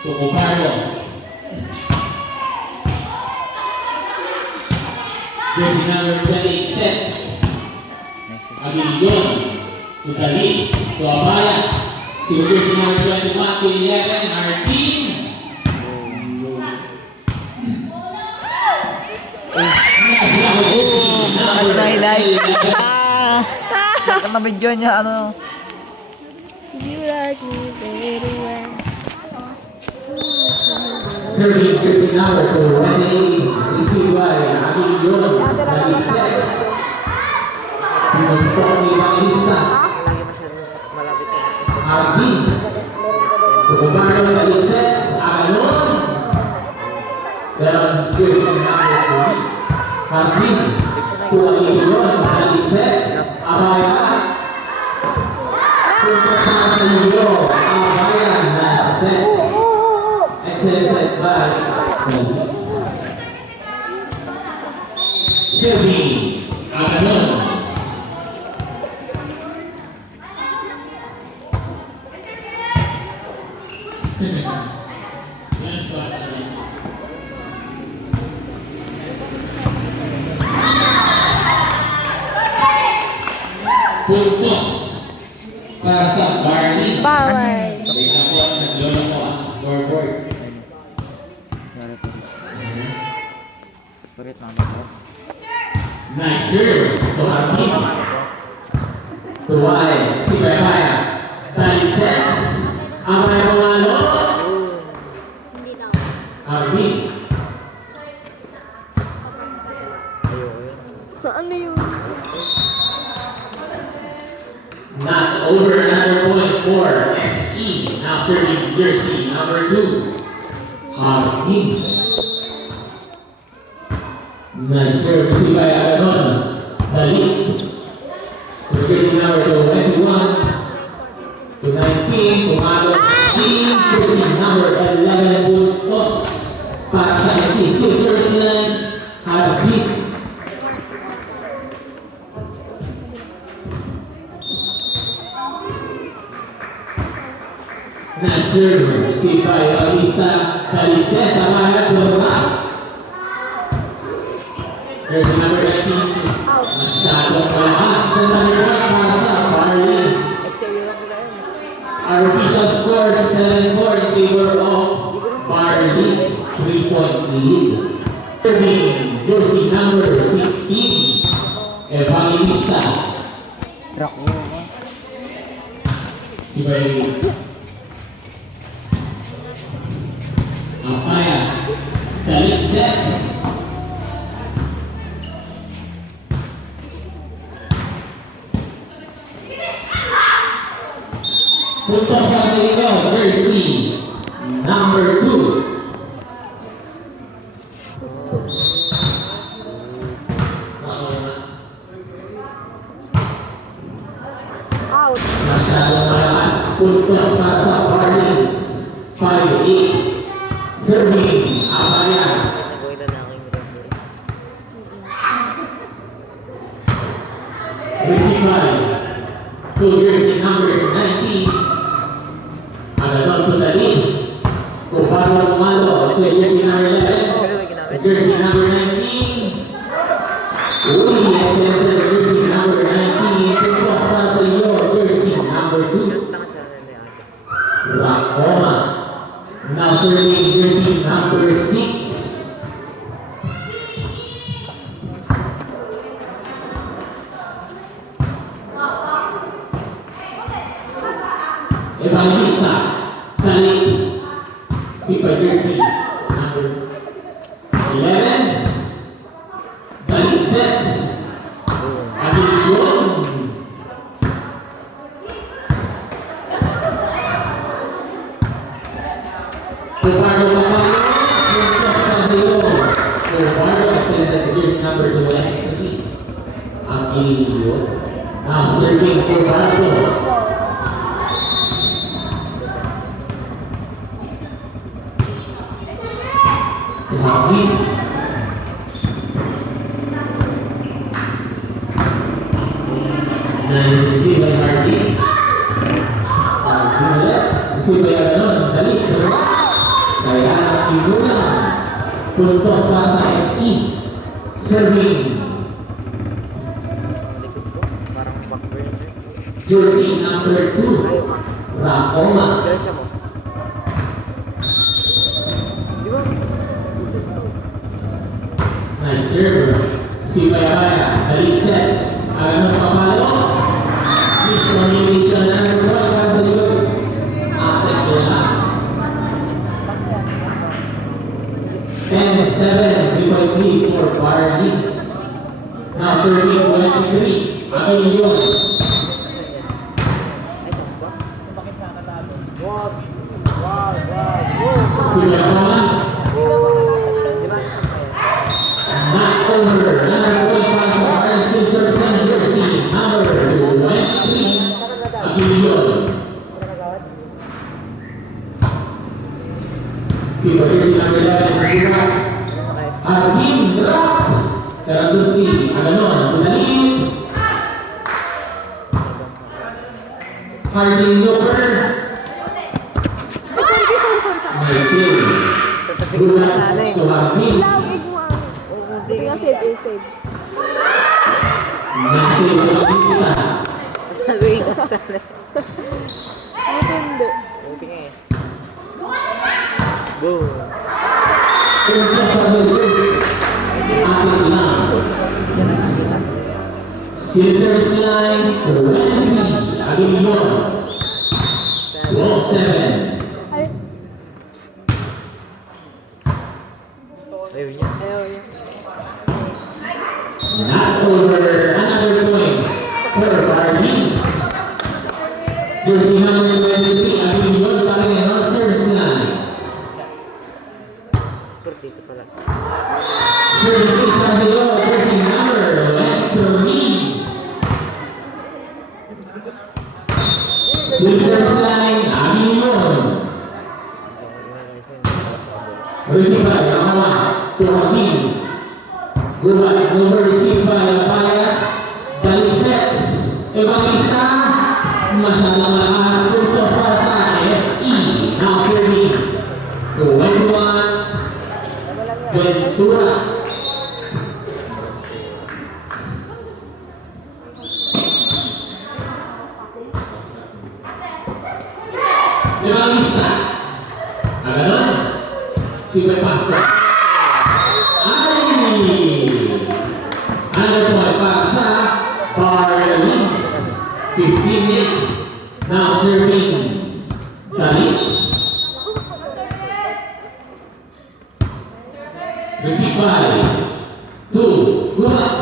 Tucuparo. Jersey number 26. Aguilon. To Dalit. To Abaya. Si jersey number 21 to 11. Martin. Highlight. Bakit na video niya ano? You like me very well. Serving jersey number 28. Received by Aguilon. 36. Sinuntok ni Bautista. Arvin. Tucuparo 36. Agalon. Pero jersey number 3. Arvin. Tucuparo 36. Abaya. Puntos na sa iyo. Abaya na 6. Excellent by Sylvie Agalon. Puntos para sa Barney. Power. Tingnan po ang naglolo ko ang scoreboard. Sulit naman po. Nice serve to Arvin. Tuway si Bebaya. Talises. Amay Pumalo. Hindi daw. Arvin. Ano yun? Not over another point for SE. Now serving jersey number 2. Arvin. Nice serve si Agalon. Dalit. To jersey number 21 to 19. Pumalo si jersey number 11. Puntos para sa SE. Still serves line. Arvin. Nice serve si Bautista. Talises. Amaya Pumalo. Jersey number 19. Masyadong malakas na nalimuan para sa Barleys. Our official score is 7-4 in favor of Barleys. 3-point lead. Serving jersey number 16. Evangelista. Drako. Si Bailey. Apaya. Dalit sets. Puntos na sa ito, jersey number 2. Out. Masyadong malakas. Puntos para sa Barleys. 5-8. Serving, Amaya. Receive by to jersey number 19. Agalon to Dalit. Tucuparo Pumalo. So jersey number 11. Jersey number 19. Uy, excellent sa jersey number 19. Puntos para sa iyo, jersey number 2. Racoma. Now serving jersey number 6. Evangelista. Dalit. Si jersey number 11. Dalit sets. Aguilon. Tucuparo Pumalo. Puntos na sa iyo. Tucuparo excellent at jersey number 20. Aguilon. Now serving Tucuparo. Arvin. Nice receive by Arvin. Receive by Agalon. Dalit. Kaya Ibunan. Puntos para sa SE. Serving. Likod ko. Parang backburn. Jersey number 2. Rakoma. Diretso mo. Di ba? Nice serve. Si Bayabaya. Balik sets. Agad ng papalo. Miscommunication na ng ball para sa likod. Atin ko na. 10-7. Rebound lead for Barleys. Now serving 23. Akin yun. Ay, saan ba? Bakit nakatalo? Wag! Wag! Wag! Si Bayabaya. Di ba? Not over. Another point para sa Barleys. Still serves ng jersey number 23. Akin yun. Si jersey number 11. Akin Arvin drop. Pero doon si Aganon. Tunalit. Harding Loper. Ay, sorry. Nice save. Tatabi ko na sana eh. To Harding. Lawig mo ang... Buti nga save. Nice save to Batista. Nagawin ko sana. Buti hindi. Buti nga eh. Boom! Punta sa Burgers. Atin lang. Still service line. 23. Agin yun. 12-7. Ay, Ayaw niya. ayaw yun. Not over. Another point for Barleys. Jersey number 23. Agin yun pa rin on service line. Score dito pala. Services on the road. Jersey number 23. Still service line. Agin yun. Receive by Yamaha to Harding. Gubat number received by Lapaya. Dalisets. Evangelista. Masyadong malakas. Puntos para sa SE. Now serving. 21. Ventura. Evangelista. Aganon. Si May Pastor. Ay! Another point para sa Barleys. 15-8. Now serving. Dalit. Received by 2. Gubat.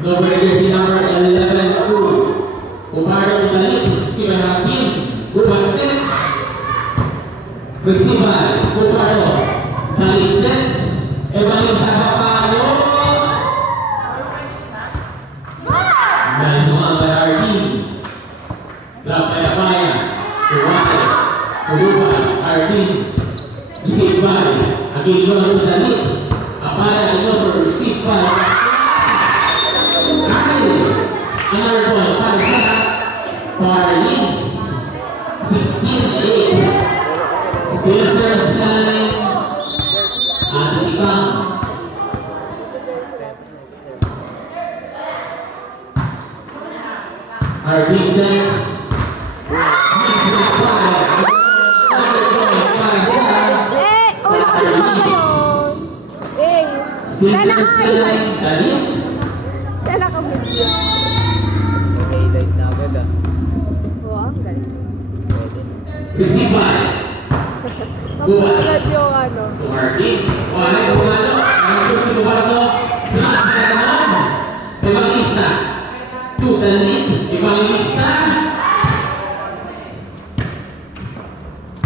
Number jersey number 11, 2. Ubardo Dalit. Si May Harding. Gubat sets. Received by Ubardo. Dalit sets. Evangelista Papalo. Nice one by Harding. Drop by Apaya. Tuwate. Tugubat. Harding. Received by Aguilon to Dalit. Apaya number received by Akil. Another point para sa Barleys. 16-8. Still serves line. Antikang. Harding sets. Next week by another point para sa Wala ka naman kayo. Still serves line. Dalit. Kailan ka video? Nag-highlight na agad ah. Oo, ang galing. Pwede. Received by Mapagod yung ano. Harding. Wala yung Buwano. Nandun si Buwano. Drop na naman. Evangelista. To Dalit. Evangelista.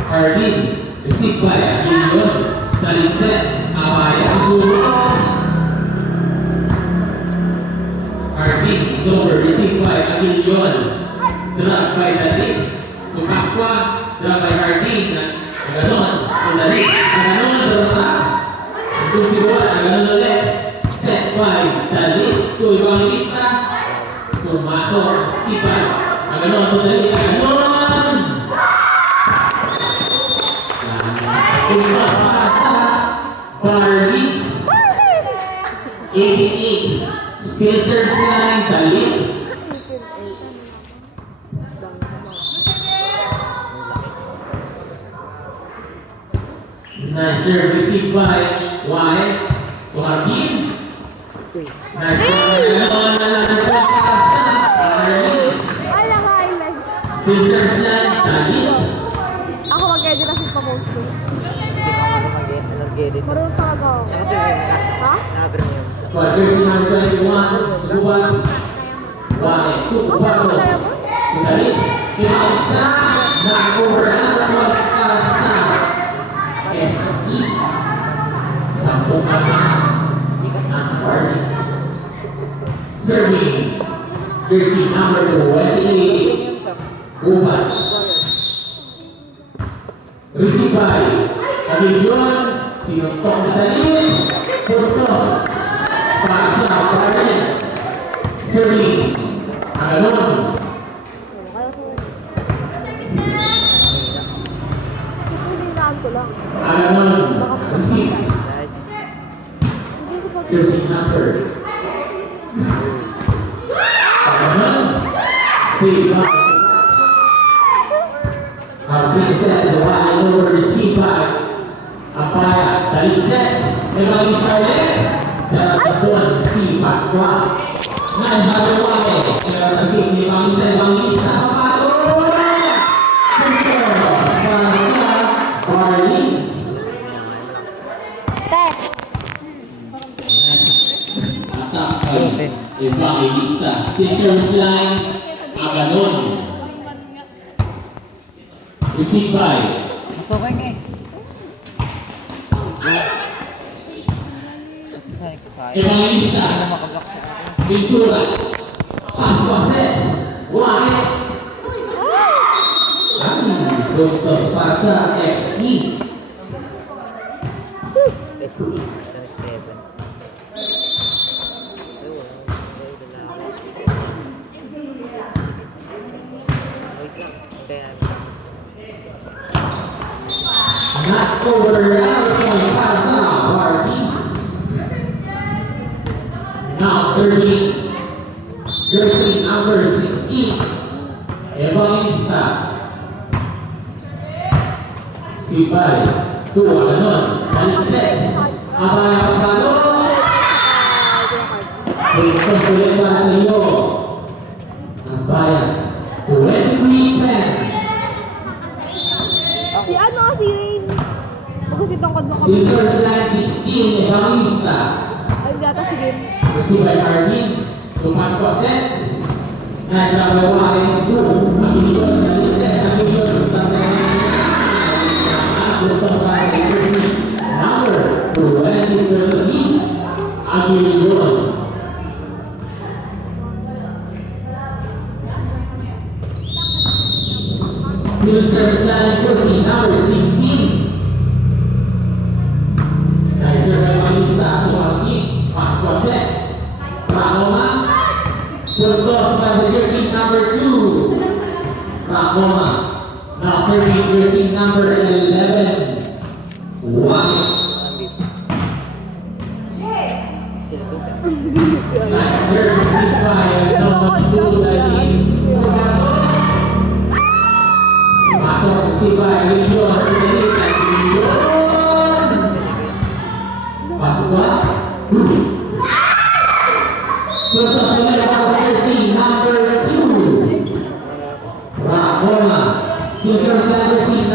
Harding. Received by Aguilon. Dalit sets. Apaya. Sumunod. Harding. Number received by Aguilon. Drop by Dalit. To Pasqua. Drop by Harding. Ganon. To Dalit. Ganon. Drop. Nandun si Buwan. Ganon ulit. Set by Dalit. To Evangelista. Pumasok. Sipan. Ganon. To Dalit. Ganon. Bukas para sa Barleys. 88. Spacers line, Dalit. Nice serve received by Wyatt to Harbin. Nice serve para sa Barleys. Ay, naka-highlights. Spacers line, Dalit. Ako mag-edit kasi pa-post ko. Nag-edit. Marunong talaga ako. Ha? Nakabiro mo yun. For jersey number 21, Tuguban. Wyatt to Tuguban. Dalit. Pinalis na. Na-over na naman para sa SE. Sampung kami ang Barleys. Serving jersey number 28, Tuguban. Receive by Aguilion, sinuntok na Dalit, puntos para sa Barleys. Serving, Aganon. Hininaan ko lang. Aganon, receive, Nice. Hindi sa pag- jersey number. Aganon, save by Harbin sets, Wyatt over receive by Apaya. Dalit sets, Evangelista ulit. Dapat si Pascual. Nice by Wyatt. Pero nasip ni Evangelista. Papalo! Puntos para sa Barleys. Te! Attack by Evangelista. Sixers line, Aganon. Receive by Masukay nga eh. Saan ko sa'yo? Evangelista. Hindi na makablock sa akin. Ventura. Pascual sets, Wyatt. Puntos para sa SE. SE. San Esteban. Ay, wala. Ay, lalaki. Wait lang. Hintayin namin. Not over now, point para sa Barleys. Now serving jersey number 16, Evangelista. Sibay, to Aganon. Dalit sets, Abaya Pagano. Puntos ulit para sa iyo. Abaya, 23-10. Si ano, si Rain. Kasi tungkod mo kami. Sixers line 16, Evangelista. Ay, data si Game. Received by Harbin. To Pascual sets. Nice number 1 and 2. Aguilion, Dalit sets, Aguilion. Puntos para sa jersey number 23, Aguilion. Sixers line jersey number 16. Nice serve by Evangelista to Harbin. Pascual sets. Racoma. Puntos para sa jersey number 2, Racoma. Now serving jersey number 11, Wyatt. Nice serve received by number 2, Dalit. Pasok received by Aguilion. Dalit, Aguilion. Pascual. Puntos ulit para sa jersey number 2, Racoma. Sixers line jersey